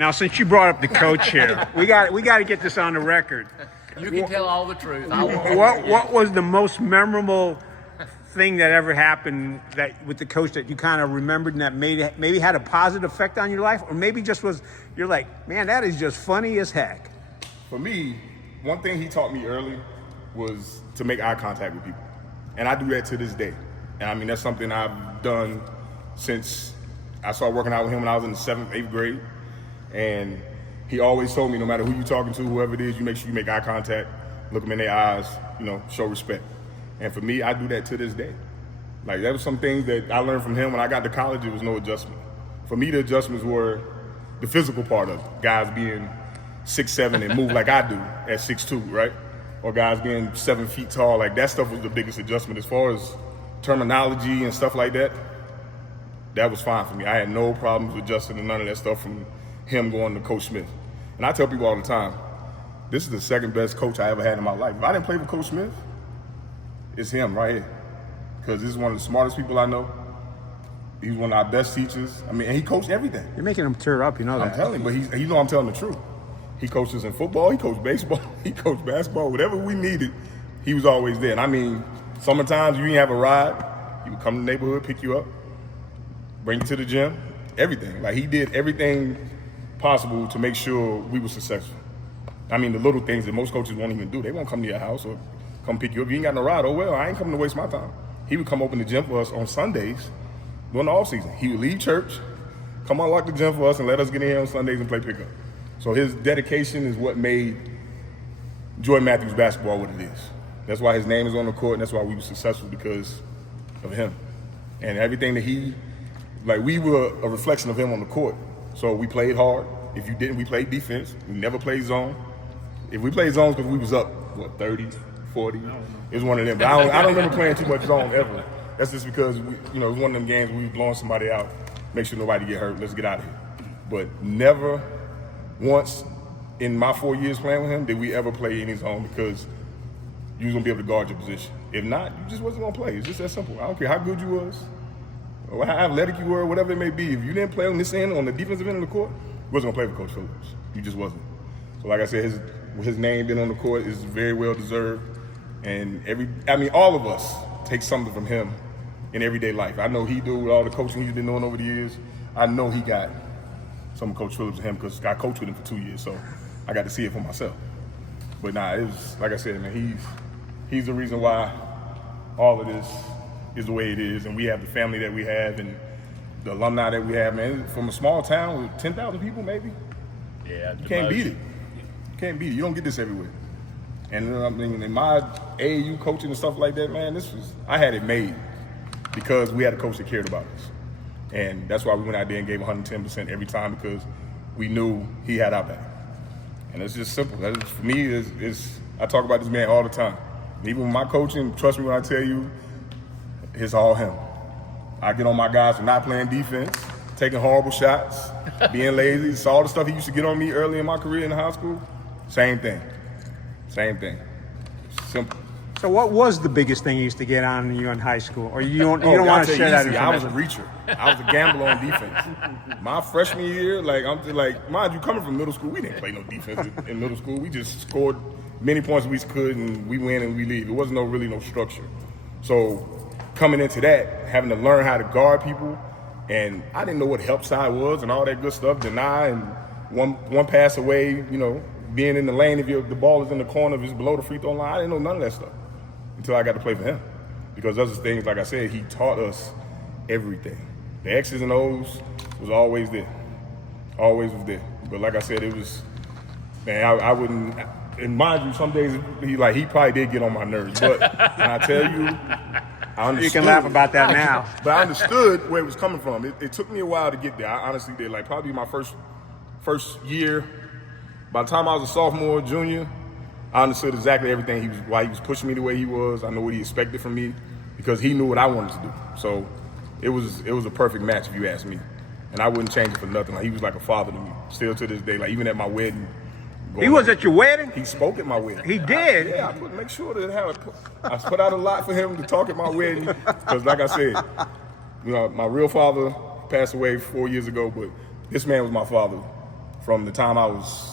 Now, since you brought up the coach here, we got to get this on the record. You can tell all the truth. What was the most memorable thing that ever happened that with the coach that you kind of remembered and that maybe had a positive effect on your life, or maybe just was you're like, man, that is just funny as heck? For me, one thing he taught me early was to make eye contact with people, and I do that to this day. And I mean, that's something I've done since I started working out with him when I was in the 7th, 8th grade. And he always told me, no matter who you're talking to, whoever it is, you make sure you make eye contact, look them in their eyes, show respect. And for me, I do that to this day. Like, there was some things that I learned from him. When I got to college, it was no adjustment. For me, the adjustments were the physical part of it. Guys being 6'7" and move like I do at 6'2", right? Or guys being 7 feet tall. Like, that stuff was the biggest adjustment. As far as terminology and stuff like that, that was fine for me. I had no problems adjusting to none of that stuff from him going to Coach Smith. And I tell people all the time, this is the second best coach I ever had in my life. If I didn't play with Coach Smith, it's him right here. Because this is one of the smartest people I know. He's one of our best teachers. I mean, and he coached everything. You're making him tear up, you know that. I'm telling you, but I'm telling the truth. He coaches in football, he coached baseball, he coached basketball, whatever we needed, he was always there. And I mean, sometimes you didn't have a ride, he would come to the neighborhood, pick you up, bring you to the gym, everything. Like, he did everything possible to make sure we were successful. I mean, the little things that most coaches won't even do. They won't come to your house or come pick you up. You ain't got no ride. Oh, well, I ain't coming to waste my time. He would come open the gym for us on Sundays during the off season. He would leave church, come unlock the gym for us, and let us get in here on Sundays and play pickup. So his dedication is what made Jordan Matthews basketball what it is. That's why his name is on the court, and that's why we were successful, because of him. And everything that we were a reflection of him on the court. So we played hard. If you didn't, we played defense. We never played zone. If we played zones because we was up, 30, 40, it was one of them. But I don't remember playing too much zone ever. That's just because, it was one of them games where we were blowing somebody out, make sure nobody get hurt, let's get out of here. But never once in my 4 years playing with him did we ever play any zone, because you was going to be able to guard your position. If not, you just wasn't going to play. It's just that simple. I don't care how good you was, or how athletic you were, whatever it may be. If you didn't play on this end, on the defensive end of the court, you wasn't going to play for Coach Phillips. You just wasn't. So like I said, his name being on the court is very well deserved. And all of us take something from him in everyday life. I know he do with all the coaching he's been doing over the years. I know he got some of Coach Phillips and him, because I coached with him for 2 years, so I got to see it for myself. But it was, like I said, man, he's the reason why all of this is the way it is, and we have the family that we have and the alumni that we have, man. From a small town with 10,000 people, maybe. Yeah, you can't beat it. You can't beat it. You don't get this everywhere. And I mean, in my AAU coaching and stuff like that, man, I had it made because we had a coach that cared about us. And that's why we went out there and gave 110% every time, because we knew he had our back. And it's just simple. For me, I talk about this man all the time. Even with my coaching, trust me when I tell you, it's all him. I get on my guys for not playing defense, taking horrible shots, being lazy. It's all the stuff he used to get on me early in my career in high school. Same thing. Simple. So what was the biggest thing you used to get on you in high school? Or you don't want to share that information? I was a reacher. I was a gambler on defense. My freshman year, mind you, coming from middle school, we didn't play no defense in middle school. We just scored many points as we could, and we win and we leave. It wasn't really no structure. So coming into that, having to learn how to guard people, and I didn't know what help side was and all that good stuff, deny and one pass away, being in the lane if the ball is in the corner, if it's below the free throw line. I didn't know none of that stuff until I got to play for him. Because those things, like I said, he taught us everything. The X's and O's was always there. Always was there. But like I said, it was, man, I wouldn't, and mind you, some days he probably did get on my nerves. But when I tell you, I understood. You can laugh about that now. But I understood where it was coming from. It took me a while to get there. I honestly did. Probably my first year, by the time I was a sophomore, junior, I understood exactly everything why he was pushing me the way he was. I know what he expected from me, because he knew what I wanted to do. So it was a perfect match, if you ask me. And I wouldn't change it for nothing. He was like a father to me, still to this day. Even at my wedding. He was at your wedding? He spoke at my wedding. He did? I make sure that I put out a lot for him to talk at my wedding. Because like I said, my real father passed away 4 years ago, but this man was my father from the time I was,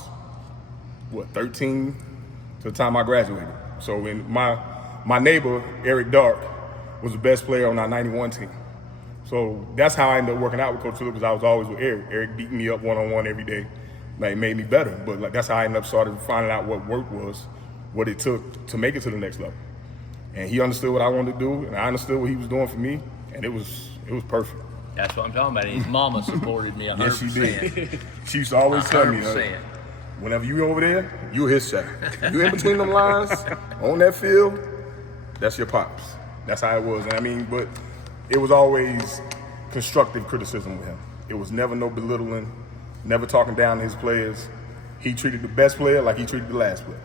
13 to the time I graduated. So when my neighbor, Eric Dark, was the best player on our 91 team. So that's how I ended up working out with Coach Phillips, because I was always with Eric. Eric beat me up one-on-one every day, like made me better. But like that's how I ended up started finding out what work was, what it took to make it to the next level. And he understood what I wanted to do, and I understood what he was doing for me, and it was perfect. That's what I'm talking about. His mama supported me 100%. Yes, she did. She used to always tell me, 100%. whenever you over there, you his child. You in between them lines, on that field, that's your pops. That's how it was. And I mean, but it was always constructive criticism with him. It was never no belittling, never talking down to his players. He treated the best player like he treated the last player.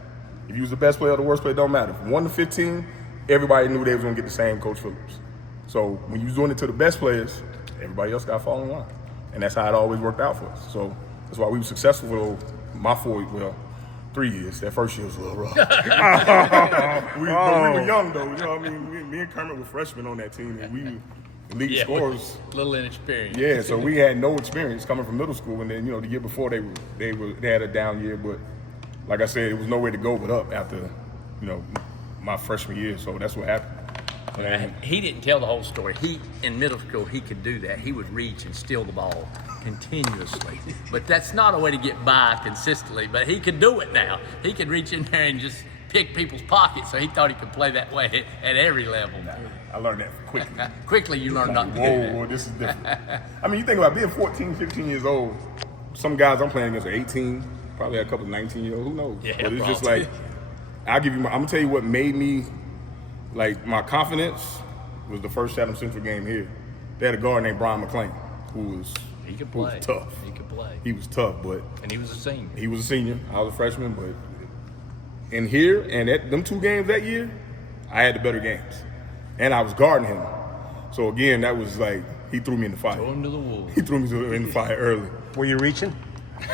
If you was the best player or the worst player, it don't matter. From 1 to 15, everybody knew they was gonna get the same Coach Phillips. So when you was doing it to the best players, everybody else got to fall in line. And that's how it always worked out for us. So that's why we were successful for 3 years. That first year was a little rough. But we were young though. You know what I mean? Me and Kermit were freshmen on that team, and we were leading scorers. A little inexperienced. Yeah, so we had no experience coming from middle school, and then the year before they had a down year, but like I said, it was nowhere to go but up after my freshman year. So that's what happened. And He didn't tell the whole story. In middle school, he could do that. He would reach and steal the ball continuously. But that's not a way to get by consistently. But he could do it now. He could reach in there and just pick people's pockets. So he thought he could play that way at every level. I learned that quickly. Quickly, you learn not to do that. Whoa, this is different. I mean, you think about being 14, 15 years old. Some guys I'm playing against are 18, probably a couple of 19-year-olds. Who knows? Yeah, but it's just probably. like, I'm going to tell you what made me, like, my confidence was the first Chatham Central game here. They had a guard named Brian McClain, who was He could play. tough. He could play. He was tough, but And he was a senior. he was a senior. I was a freshman, but in here and at them 2 games that year, I had the better games. And I was guarding him. So again, that was like, he threw me in the fire. Throw him to the wolves. He threw me in the fire early. Were you reaching?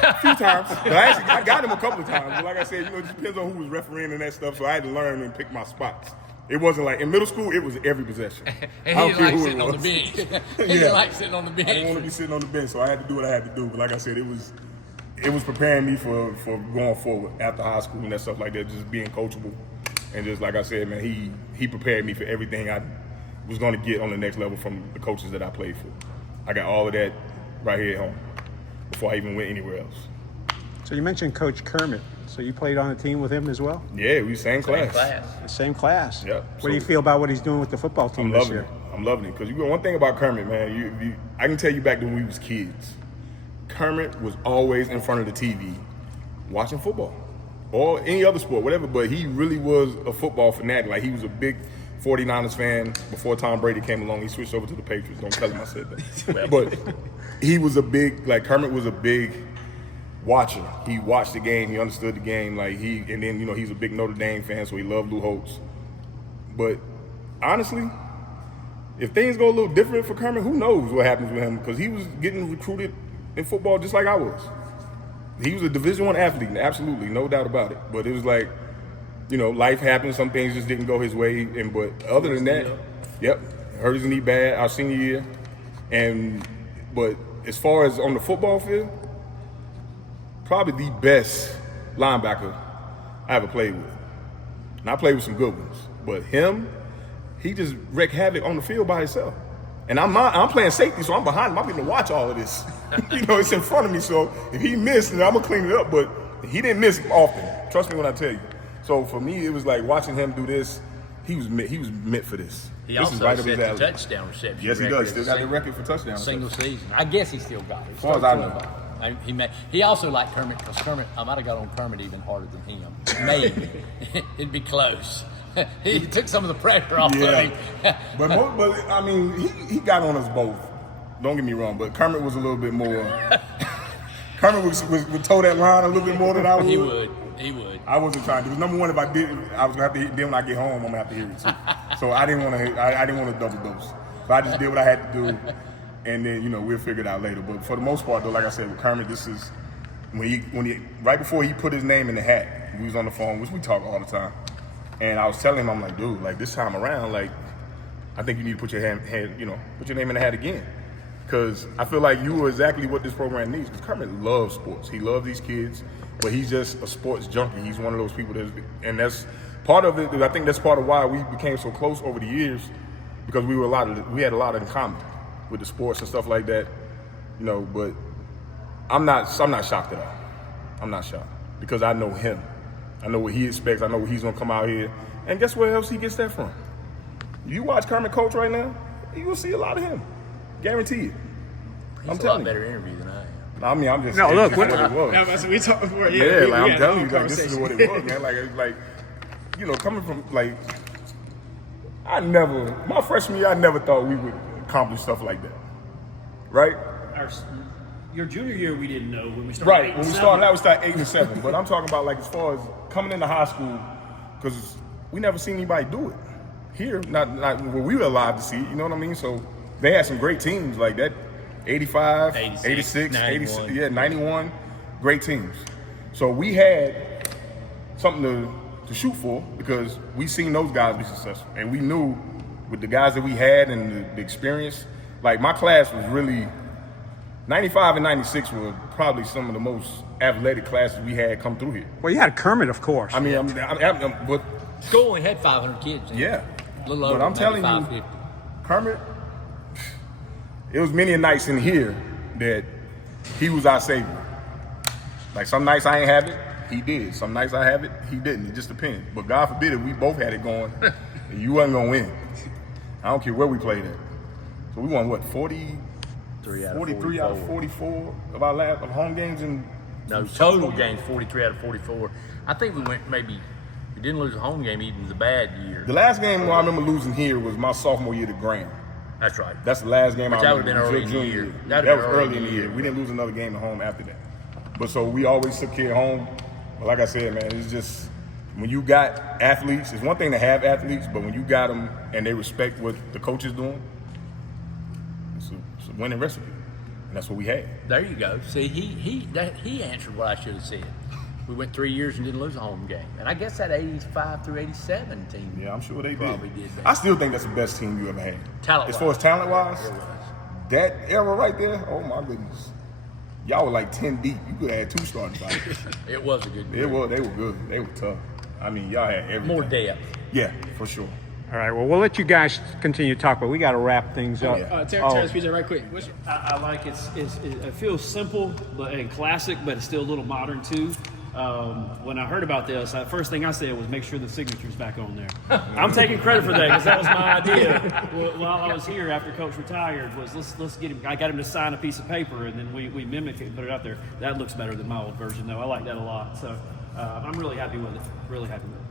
A few times. But I got him a couple of times. But like I said, it depends on who was refereeing and that stuff. So I had to learn and pick my spots. It wasn't like in middle school. It was every possession. And I he don't care liked who sitting it on the was. bench. He Yeah. didn't like sitting on the I didn't want to bench. be sitting on the bench, so I had to do what I had to do. But like I said, it was preparing me for going forward after high school and that stuff like that. Just being coachable, and just like I said, man, he prepared me for everything I was going to get on the next level from the coaches that I played for. I got all of that right here at home before I even went anywhere else. So you mentioned Coach Kermit. So you played on the team with him as well? Yeah, we same class. The same class. Yep. What do you feel about what he's doing with the football team this year? I'm loving it. Because one thing about Kermit, man, I can tell you back to when we was kids. Kermit was always in front of the TV watching football or any other sport, whatever. But he really was a football fanatic. Like, he was a big 49ers fan before Tom Brady came along. He switched over to the Patriots. Don't tell him I said that. But he was Kermit was a big watcher. He watched the game. He understood the game. And then he's a big Notre Dame fan, so he loved Lou Holtz. But honestly, if things go a little different for Kermit, who knows what happens with him? Because he was getting recruited in football just like I was. He was a Division I athlete, absolutely, no doubt about it. But it was like, life happened. Some things just didn't go his way. But other than that, yep, hurt his knee bad our senior year. But as far as on the football field, probably the best linebacker I ever played with. And I played with some good ones. But him, he just wreaked havoc on the field by himself. And I'm playing safety, so I'm behind him. I'm getting to watch all of this. It's in front of me, so if he missed, then I'm going to clean it up. But he didn't miss often. Trust me when I tell you. So for me, it was like watching him do this. He was meant for this. He this also is right set up his the alley. touchdown reception. Yes, he record does. Still as got a the record for touchdowns. single season. I guess he still got it. As far as I know. He also liked Kermit because I might have got on Kermit even harder than him. Maybe. It'd be close. He took some of the pressure off of him. but I mean, he got on us both. Don't get me wrong, but Kermit was a little bit more. Kermit would toe that line a little bit more than I would. He would. I wasn't trying to. Because number one, if I did, I was gonna have to hit. Then when I get home, I'm gonna have to hear it too. So I didn't want to. I didn't want to double dose. So I just did what I had to do, and then we'll figure it out later. But for the most part, though, like I said, with Kermit, this is when he right before he put his name in the hat. We was on the phone, which we talk all the time, and I was telling him, I'm like, dude, like this time around, like I think you need to put your put your name in the hat again. Because I feel like you were exactly what this program needs. Because Kermit loves sports. He loves these kids, but he's just a sports junkie. He's one of those people and that's part of it. I think that's part of why we became so close over the years, because we had a lot in common with the sports and stuff like that, you know. But I'm not shocked at all. I'm not shocked because I know him. I know what he expects. I know what he's gonna come out here, and guess where else he gets that from? You watch Kermit coach right now, you will see a lot of him. Guarantee it. He's a lot better interview than I am. I mean, I'm just No, look, what it was. Yeah, we talked before. Yeah, like I'm telling you, like conversation. this is what it was, man. Like, you know, coming from like, my freshman year, I never thought we would accomplish stuff like that, right? Your junior year, we didn't know when we started. Right. When we started out, we started 8 and 7. But I'm talking about like as far as coming into high school, because we never seen anybody do it here. Not when we were alive to see it. You know what I mean? So they had some great teams like that. 85, 86, 86, 91, great teams. So we had something to shoot for because we seen those guys be successful. And we knew with the guys that we had and the experience, like my class was really, 95 and 96 were probably some of the most athletic classes we had come through here. Well, you had Kermit, of course. I mean, but School only had 500 kids. yeah. A little over, but I'm telling you, 550. Kermit, it was many nights in here that he was our savior. Like some nights I ain't have it, he did. Some nights I have it, he didn't. It just depends. But God forbid if we both had it going, and you wasn't gonna win. I don't care where we played at. So we won what, 43 out of 44 of our of home games and No, total games 43 out of 44. I think we didn't lose a home game even the bad year. The last game I remember losing here was my sophomore year to Graham. That's right. That's the last game Which I that remember. would've been early in the Junior year. year. That'd That have was been early in the year. We didn't lose another game at home after that. But so we always took care of home. But like I said, man, it's just when you got athletes, it's one thing to have athletes, but when you got them and they respect what the coach is doing, it's a winning recipe. And that's what we had. There you go. See, he answered what I should have said. We went 3 years and didn't lose a home game. And I guess that 85 through 87 team. Yeah, I'm sure they probably did that. I still think that's the best team you ever had. Talent-wise. As far as talent-wise, that era right there, oh my goodness. Y'all were like 10 deep. You could have had 2 starters out there. It was a good game. They were good. They were tough. I mean, y'all had everything. More depth. Yeah, for sure. All right, well, we'll let you guys continue to talk, but we got to wrap things up. Terrance PJ, right quick. I like it feels simple and classic, but it's still a little modern too. When I heard about this, the first thing I said was make sure the signature's back on there. I'm taking credit for that because that was my idea while I was here after Coach retired. Was let's get him. I got him to sign a piece of paper, and then we mimicked it and put it out there. That looks better than my old version, though. I like that a lot. So I'm really happy with it. Really happy with it.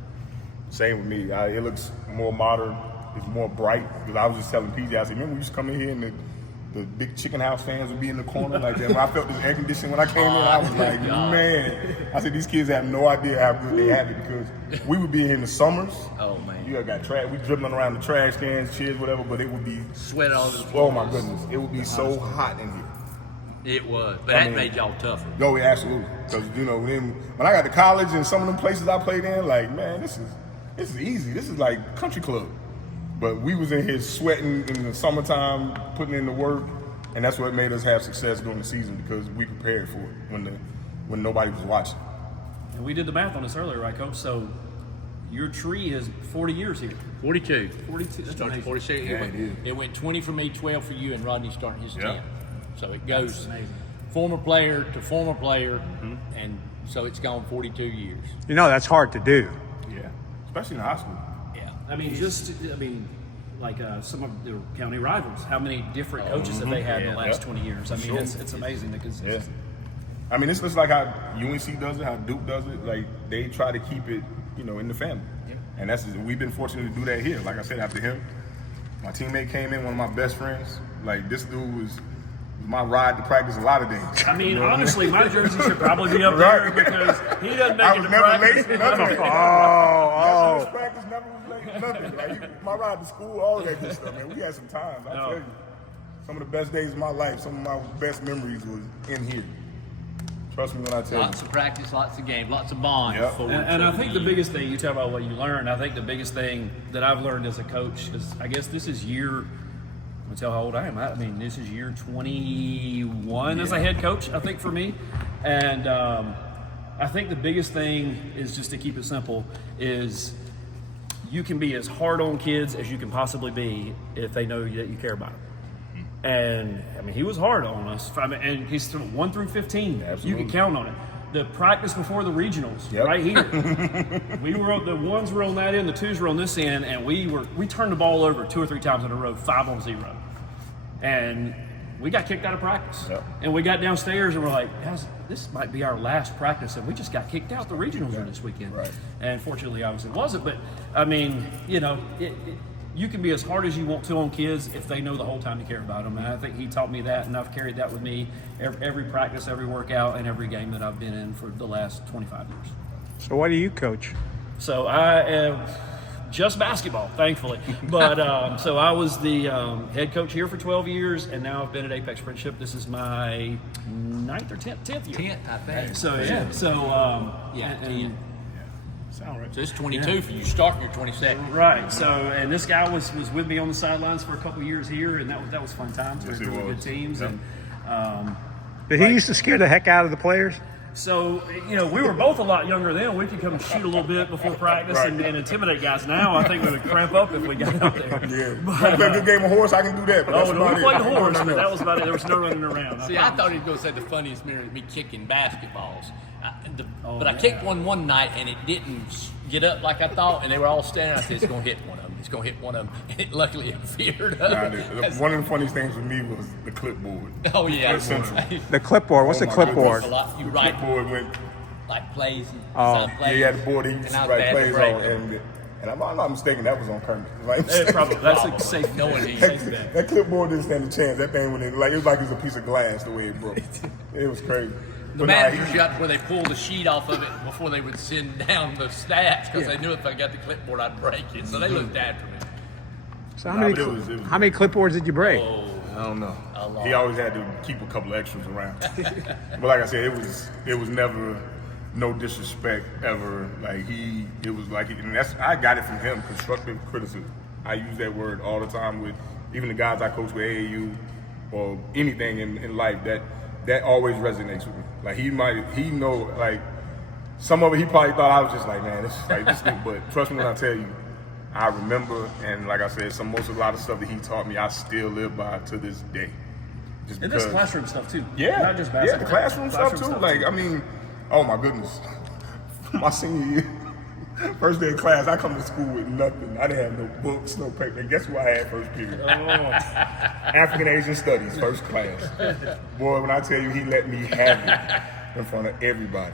Same with me. It looks more modern. It's more bright. Because I was just telling PJ, I said, remember we used to come in here and the big chicken house fans would be in the corner like that. When I felt this air conditioning when I came in, I was like, man. I said, these kids have no idea how good they have it because we would be in the summers. Oh, man. You got trash. We dribbling around the trash cans, cheers, whatever, but it would be Sweat all the oh my goodness. It would be so hot in here. It was. But that made y'all tougher. No, absolutely. Because, you know, when I got to college and some of them places I played in, like, man, this is easy. This is like country club. But we was in here sweating in the summertime, putting in the work, and that's what made us have success during the season because we prepared for it when nobody was watching. And we did the math on this earlier, right, Coach? So your tree is 40 years here. 42. 42. That's Started amazing. 46. Yeah, It went 20 for me, 12 for you, and Rodney starting his 10. Yeah. So it goes That's amazing. former player to former player, and so it's gone 42 years. You know, that's hard to do. Yeah, especially in high school. Yeah. Like some of the county rivals, how many different coaches have they had in the last 20 years? I mean, Sure. it's amazing because Yeah. I mean, it's just like how UNC does it, how Duke does it. Like, they try to keep it, you know, in the family. And we've been fortunate to do that here. Like I said, after him, my teammate came in, one of my best friends. Like, this dude was my ride to practice a lot of days. I mean, You know what honestly, mean? my jersey should probably be up there because he doesn't make I it was to never practice. late, nothing. Never Oh. missed practice, never was late, nothing. Like, my ride to school, all of that good stuff, man. We had some times, I tell you. Some of the best days of my life, some of my best memories was in here. Trust me when I tell Lots you. of practice, lots of games, lots of bonds. Yep. And I think the biggest thing, you talk about what you learned, I think the biggest thing that I've learned as a coach is, I guess this is year I'm gonna tell how old I am. I mean, this is year 21 as a head coach, I think, for me. And I think the biggest thing is, just to keep it simple, is you can be as hard on kids as you can possibly be if they know that you care about them. And I mean, he was hard on us. And he's 1 through 15. Absolutely. You can count on it. The practice before the regionals, right here. The ones were on that end, the twos were on this end, and we turned the ball over 2 or 3 times in a row, 5-on-0, and we got kicked out of practice. Yep. And we got downstairs and we're like, this might be our last practice, and we just got kicked out. The regionals are this weekend, Right. And fortunately, obviously, it wasn't. But I mean, you can be as hard as you want to on kids if they know the whole time you care about them. And I think he taught me that, and I've carried that with me every practice, every workout, and every game that I've been in for the last 25 years. So what do you coach? So I am just basketball, thankfully. But so I was the head coach here for 12 years, and now I've been at Apex Friendship. This is my 9th or 10th year. 10th, I think. So yeah. So Yeah, and 10. Sound right. So it's 22 for you starting your 22nd. right. So and this guy was with me on the sidelines for a couple of years here, and that was fun times. Yes, We it were was. good teams, Yep. and Did he used to scare the heck out of the players? so we were both a lot younger then. We could come shoot a little bit before practice Right. and intimidate guys. Now I think we would cramp up if we got out there. Yeah. I play a good game of horse, I can do that. But that's Oh, no, about we it. played I don't horse, know but nothing that else. was about it. There was no running around. See, I thought he was going to say the funniest memory was me kicking basketballs. But I kicked one night, and it didn't get up like I thought, and they were all standing. I said, it's going to hit one of them. It's going to hit one of them. And it luckily it veered up. One of the funniest things with me was the clipboard. Oh, yeah. That's central. The clipboard. What's Oh, the my clipboard? A lot. You The write clipboard went, like plays and Oh. some yeah, plays. he had the board he used and to I was write bad to plays break on. them. And I'm not mistaken, that was on Kermit. Like, That's a safe No one needs that, that clipboard didn't stand a chance. That thing, it was like it was a piece of glass the way it broke. It was crazy. The But nah, managers got where they pulled the sheet off of it before they would send down the stats because they knew if I got the clipboard, I'd break it. So they looked after me. So Nah, but it was- how many clipboards did you break? I don't know. A lot. He always had to keep a couple extras around. But like I said, it was never no disrespect ever. Like it was like, and I got it from him. Constructive criticism. I use that word all the time with even the guys I coach with AAU or anything in life. That always resonates with me. Like he know like some of it. He probably thought I was just like, man, this is like this thing. But trust me when I tell you, I remember, and like I said, a lot of stuff that he taught me, I still live by to this day. Just And because, this classroom stuff too. yeah, Not just basketball. yeah, the classroom stuff too. Like, I mean, oh my goodness, my senior year, first day of class, I come to school with nothing. I didn't have no books, no paper. And guess who I had first period? African Asian Studies, first class. Boy, when I tell you, he let me have it in front of everybody.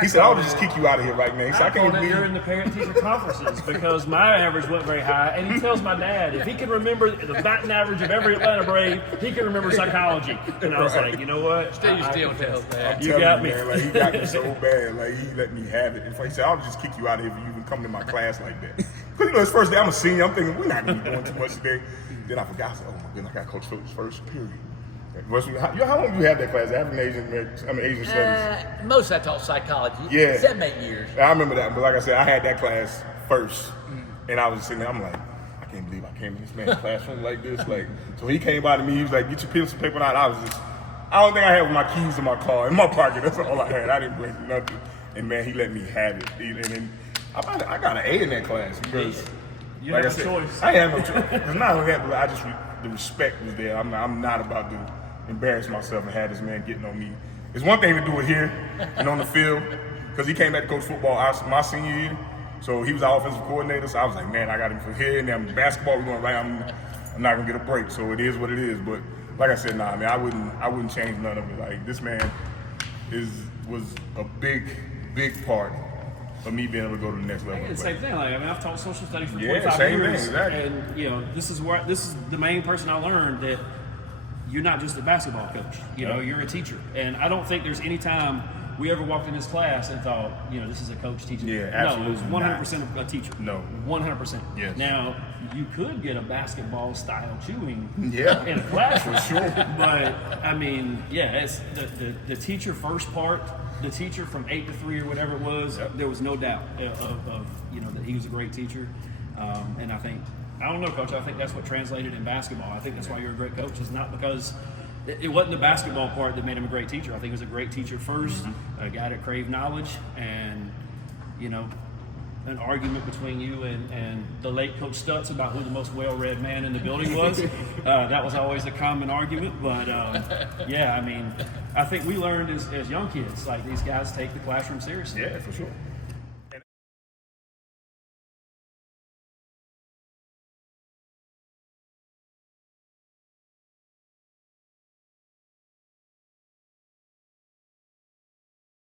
He said, "I'll just kick you out of here right now." He said, "I I can't called it during believe." the parent-teacher conferences because my average wasn't very high, and he tells my dad if he can remember the batting average of every Atlanta Brave, he can remember psychology. And I was like, you know what? Still, you still tell that. You Telling got me. man, like he got me so bad. Like he let me have it. And he said, "I'll just kick you out of here if you even come to my class like that." Because his first day, I'm a senior. I'm thinking we're not going to be doing too much today. Then I forgot. I said, "Oh my goodness, I got Coach Phillips' first period." How long do you have that class? African Asian Studies. Most I taught psychology. Yeah. 7-8 years. I remember that, but like I said, I had that class first, and I was sitting there. I'm like, I can't believe I came in this man's classroom like this. Like, so he came by to me. He was like, "Get your pencil, paper out." I don't think I had my keys in my car in my pocket. That's all I had. I didn't bring nothing. And man, he let me have it. And then I got an A in that class because, You like had I no said, choice. I had no choice. It's not only that, but I just the respect was there. I'm not about to embarrass myself and have this man getting on me. It's one thing to do it here and on the field, because he came back to coach football my senior year, so he was our offensive coordinator. So I was like, man, I got him for here, and then basketball we're going right. I'm not gonna get a break, so it is what it is. But like I said, nah, man, I wouldn't change none of it. Like this man was a big part of me being able to go to the next level. It's the same thing. Like, I mean, I've taught social studies for Yeah, 25 same thing, years, exactly. and this is the main person I learned that you're not just a basketball coach. You're a teacher, and I don't think there's any time we ever walked in this class and thought, this is a coach teaching. Yeah, No, it was absolutely 100% a teacher. No. 100%. Yes. Now, you could get a basketball style chewing Yeah. in a classroom. For sure. But, I mean, yeah, it's the teacher first part, the teacher from 8 to 3 or whatever it was, Yep. there was no doubt of that he was a great teacher. And I think I don't know, Coach. I think that's what translated in basketball. I think that's why you're a great coach. It's not because it wasn't the basketball part that made him a great teacher. I think he was a great teacher first, a guy that craved knowledge, and, you know, an argument between you and the late Coach Stutz about who the most well-read man in the building was. That was always a common argument. But, yeah, I mean, I think we learned as young kids, like, these guys take the classroom seriously. Yeah, for sure.